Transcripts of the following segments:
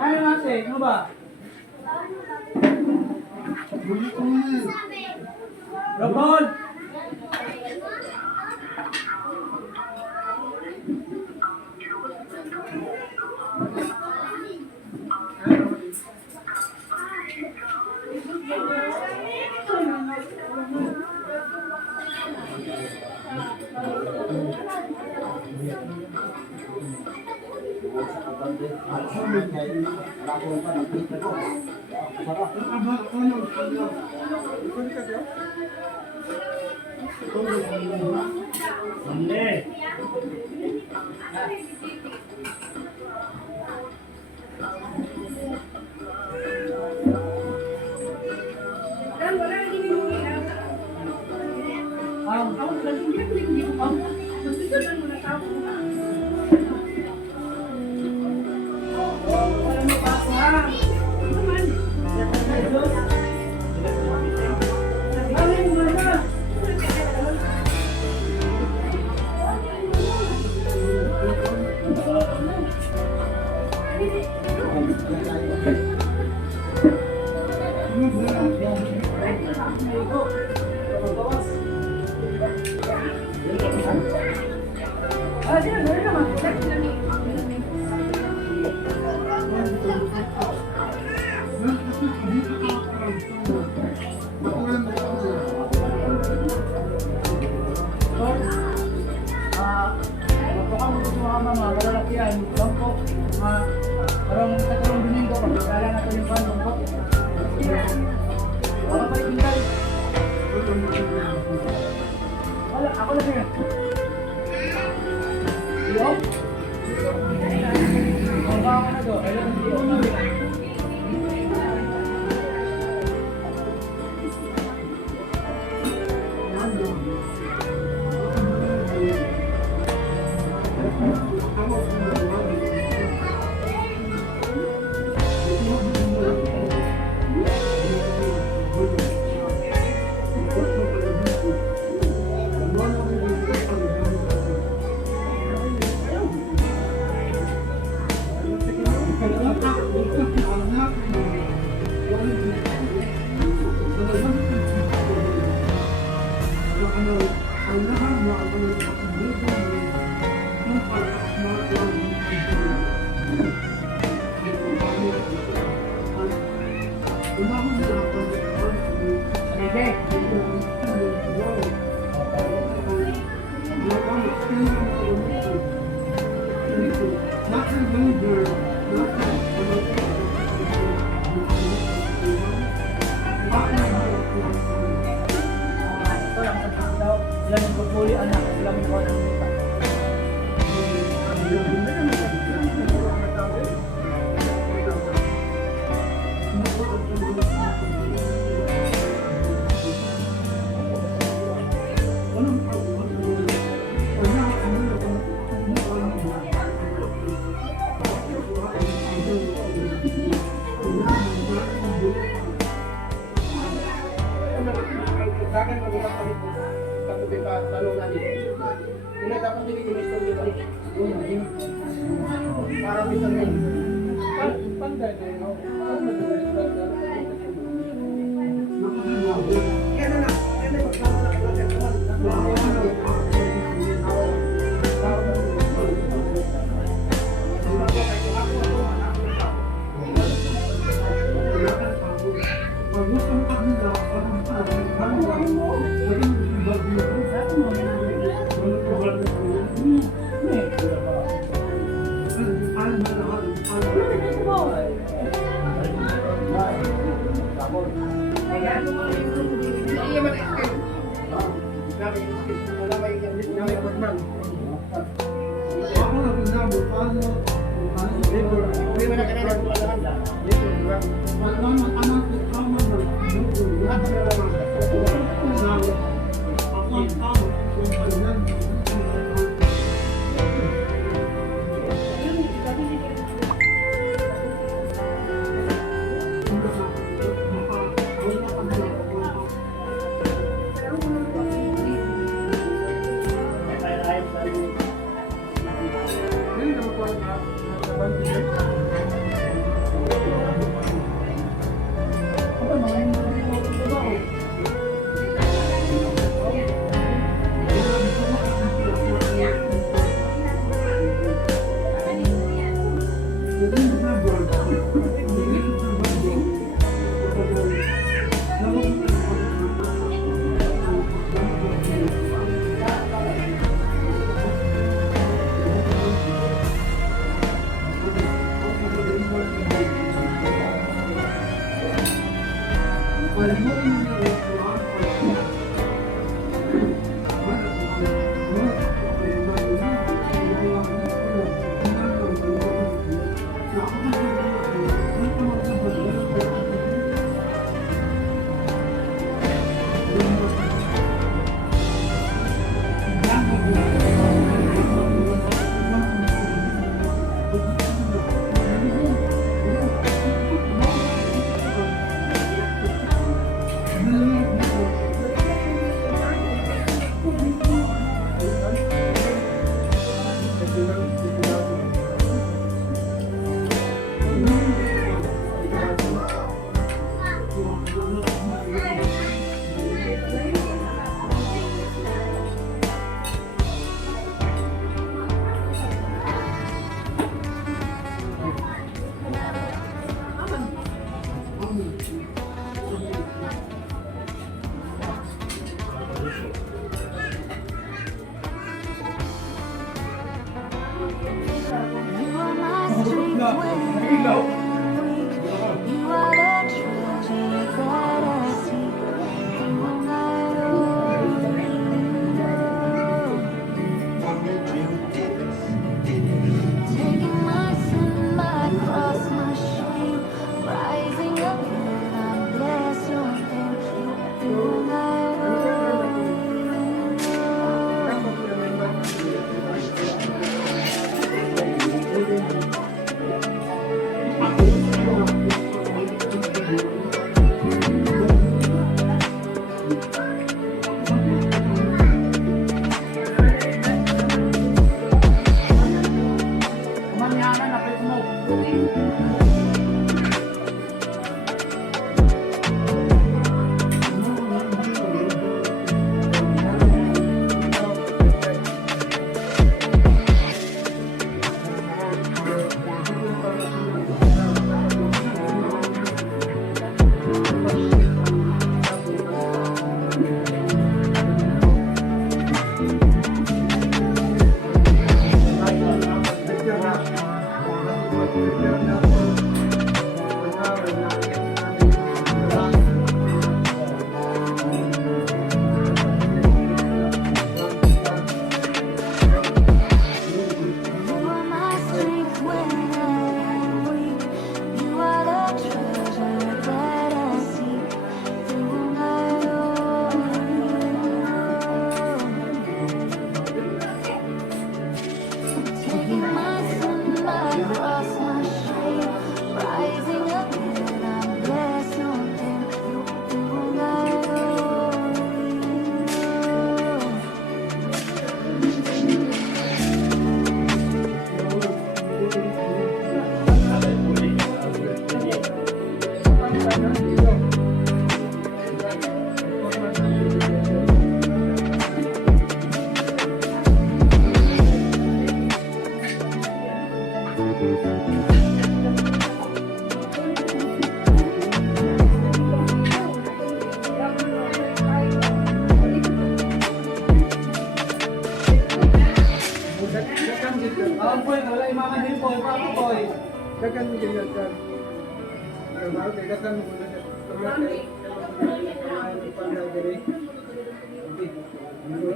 Ano natin? Ano ba? Robot! Parang katulong din ko, pagkakala natin yung panong ko. Wala pa yung tingkal. Wala, ako na siya. Iyo? Ang baka na to, kailan ang iyo na rin. Sila yung pagpuli anak, sila yung kuha ng kita. Ini dapat jadi jenis pemilih. Para bisa main. Pandai deh. Dagan mo din yan, sir. Dagan mo muna siya.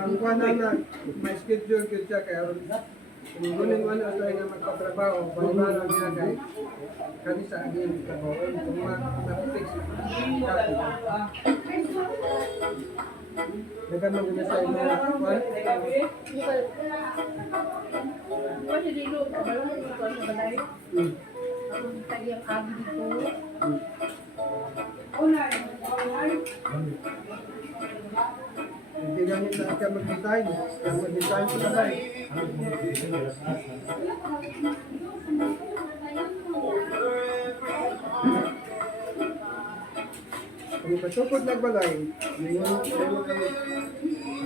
Ang kuha na, may schedule ko siya kaya kung guling ano tayo nga magpatrabaho, balibaran niya kay kanisa agin kabaon, kung ma-fix dagan mo din sa inyo. Kasi dito, balon mo ko sa balay. Ang tayang abi dito. Hindi ganit na ka mag-design. Kaya mag-design ko na tayo. Kung patukod na bagay, mayroon kami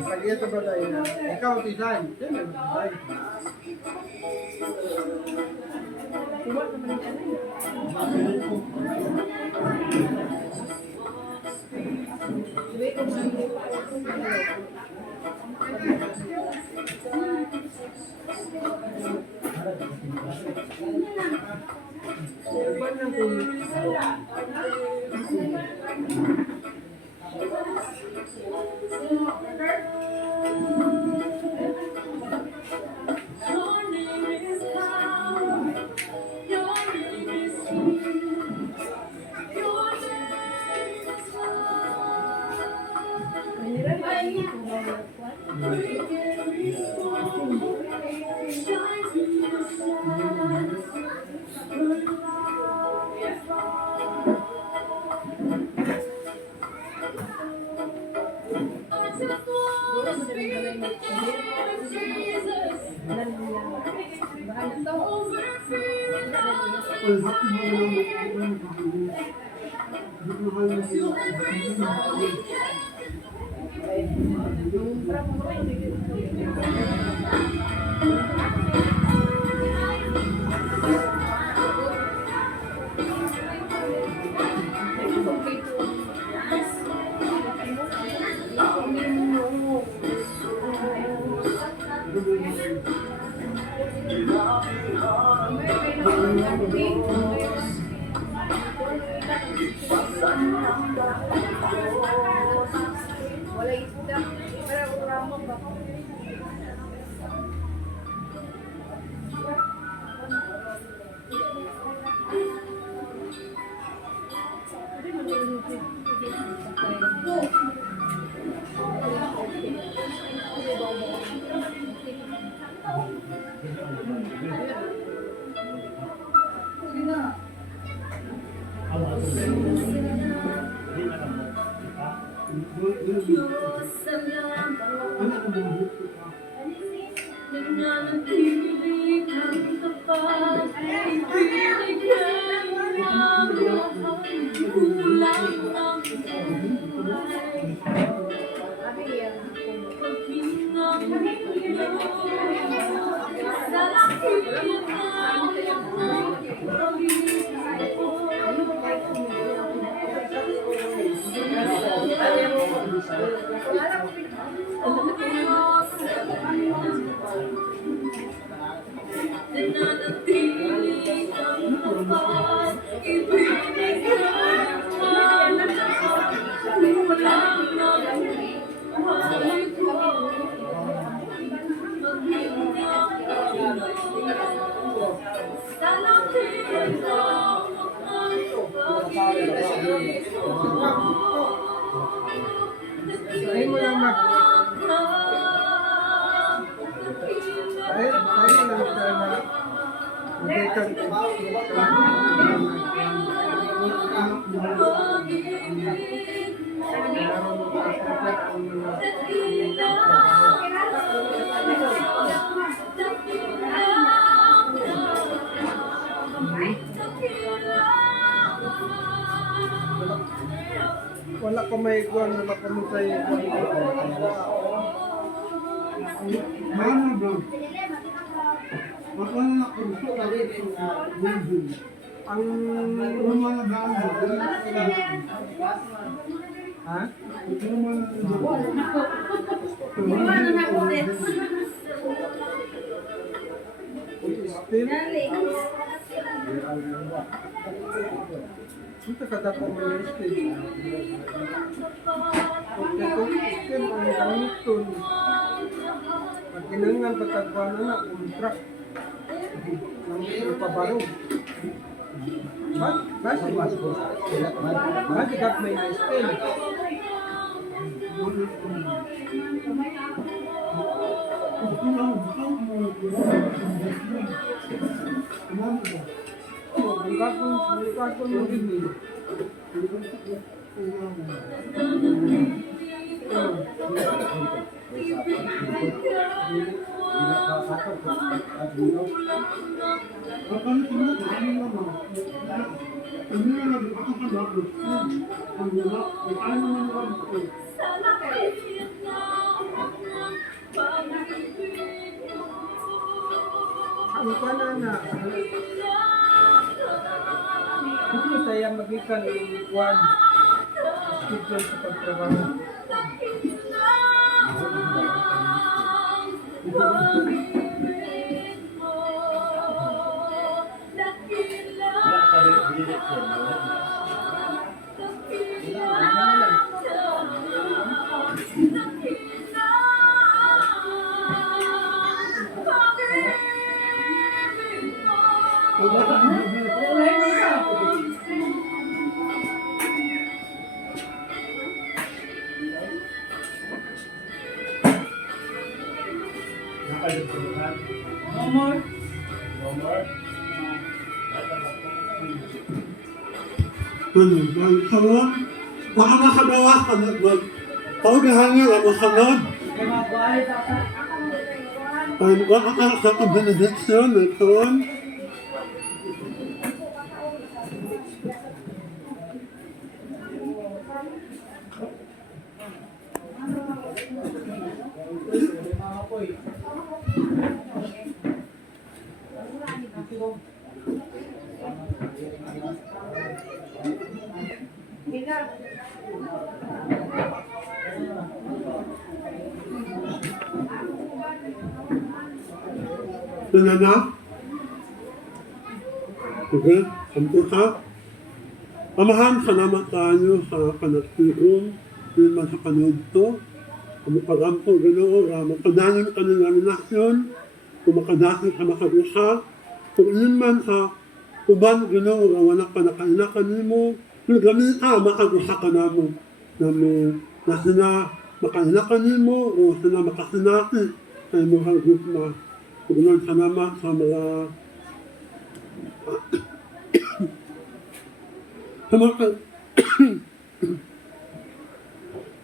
pag-iya sa bagay na ikaw design. Yan nag-design. Iwan naman yan. Sabi ko sa hindi pa ako Iban lang kung Wala isda. Pero wala mo ba? Tayo mo lang tayo mo lang tayo wala ko may iguan, wala ko may tayo Mana bro? Apa nak kurso tadi bunjul. ang Rumah na daan. ha? Rumah na Still? Ito kadako mo yung still. Okay, kung still ang gamiton. Pag kinangan patagwa na kontrak. Nang pabaro. Bakit kat may na-still? Ang gagawin mo din eh. Ang panana, hindi tayo magikan ng kwan. Schedule sa pagtrabaho. No more. Karon, baka makabawas ka na. Paugahangin ako sunod. Kaya mga buhay, tata. Ay, baka ka sa benediction, karon. Mga apoy. Hina. Sila na? Okay, sampo ka. Amahan, salamat tayo sa panagsiong, yun man sa paniudto. Kami pagampo, Ginoo, magpadayon ka ng naminasyon, kung makadasal ka makarusa, kung yun man sa uban, Ginoo, wala pa nakainakan mo, kung gamita, makarusa ka na mo, na sila makainakan mo, o sila makasinati, sa imong hagot na. Kung salamat sa mga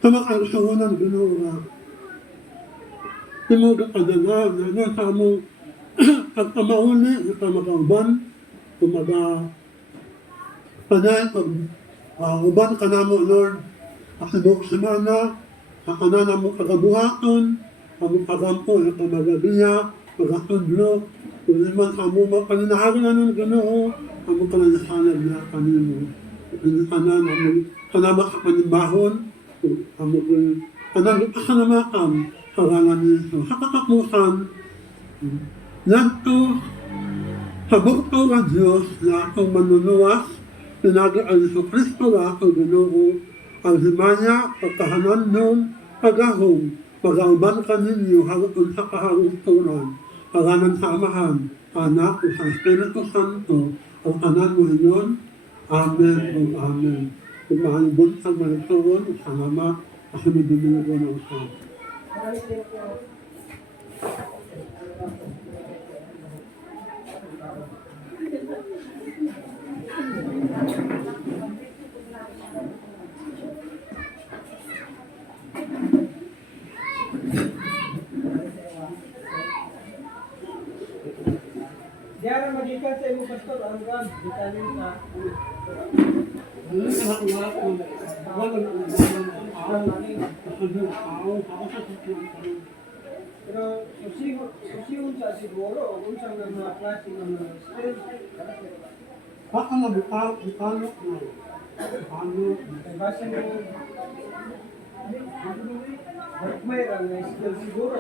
sa mga kasawanan Ginoo na tinuod ka na na sa mo at amahuli sa magauban kung panay pag uban ka na mo Lord asibok semana sa kanan mo kagabuhaton ang pagampo sa magabiya magatudlo kung naman sa mo mapaninahagan na ng Ginoo ang mo pananasanag na kanimo kanan ang salamat sa panibahon ang kanang pasalamatan sa ngalan ni Jesus. Sa katapusan, nanto sa buktaw ng Diyos na akong manunuwas, pinagi ang Iso Kristo na akong Ginoo, ang himaya, pagkahanan nun, pagahong, pag-auban ka ninyo hanggang sa kaharunturan, pangalan sa Amahan, Anak, o sa Espiritu Santo, ang anan mo inon. Amen o Amen. Kung mahalibon sa mga turon, salamat, kasi may bibili ko na usap. Diyan magikan sa imo pastor ang gab detalim sa pero usiyon sa siguro o unsang ng mga klase ng mga skill Baka na bukalo na. kay base mo may ang skill siguro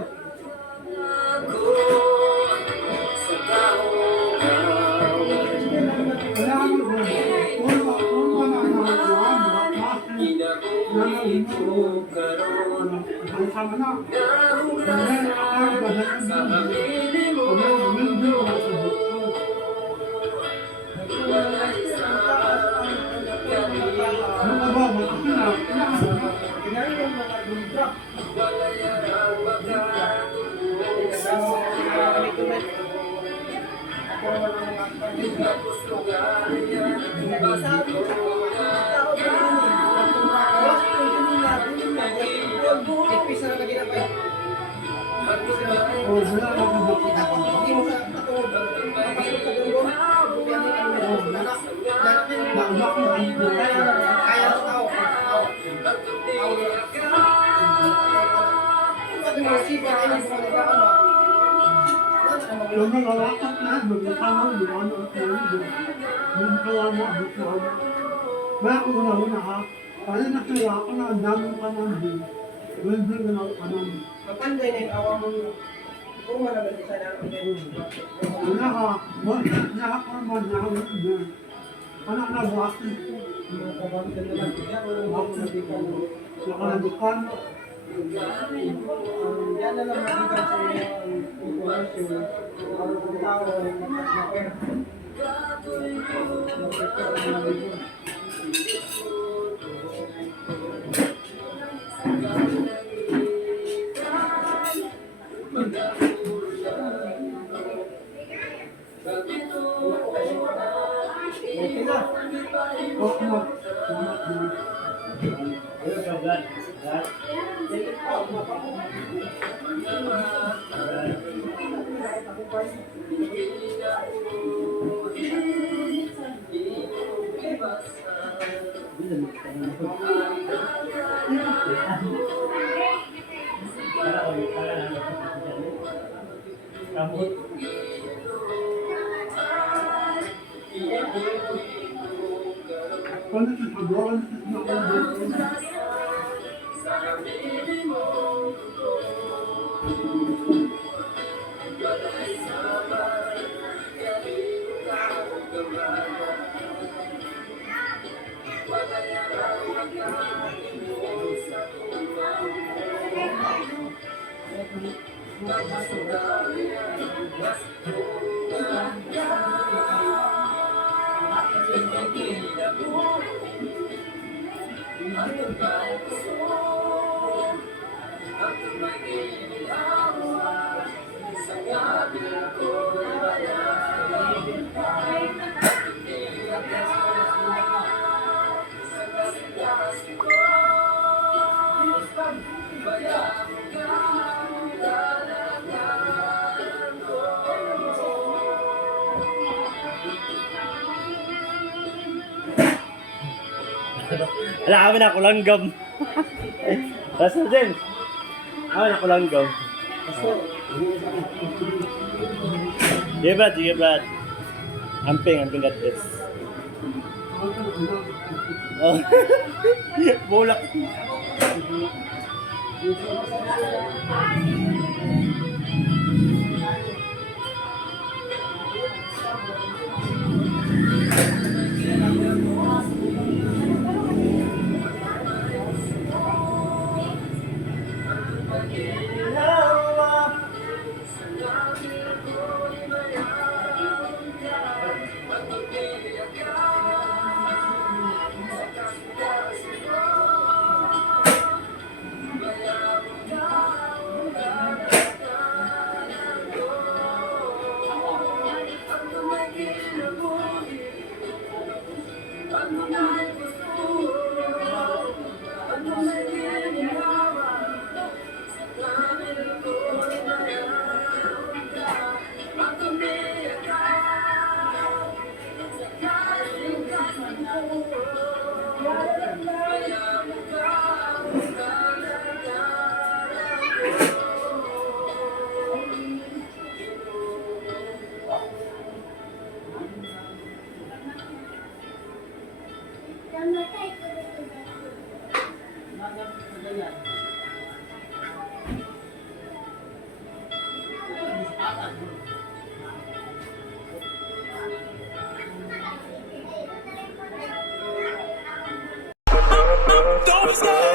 Kapanday na yung awa mong kung wala ba sa Anak na buwasi. mga kabangsan na lang kaya kung ako nabikan Nakalabukan. yan na lang nabikan sa informasyon ang tao na pera Kamot. Paano sa sabawan na kung Wala kami na kulanggam. Basta din. Kami na kulanggam. Sige Brad. Amping got this. Oh. Bulak. Don't stop.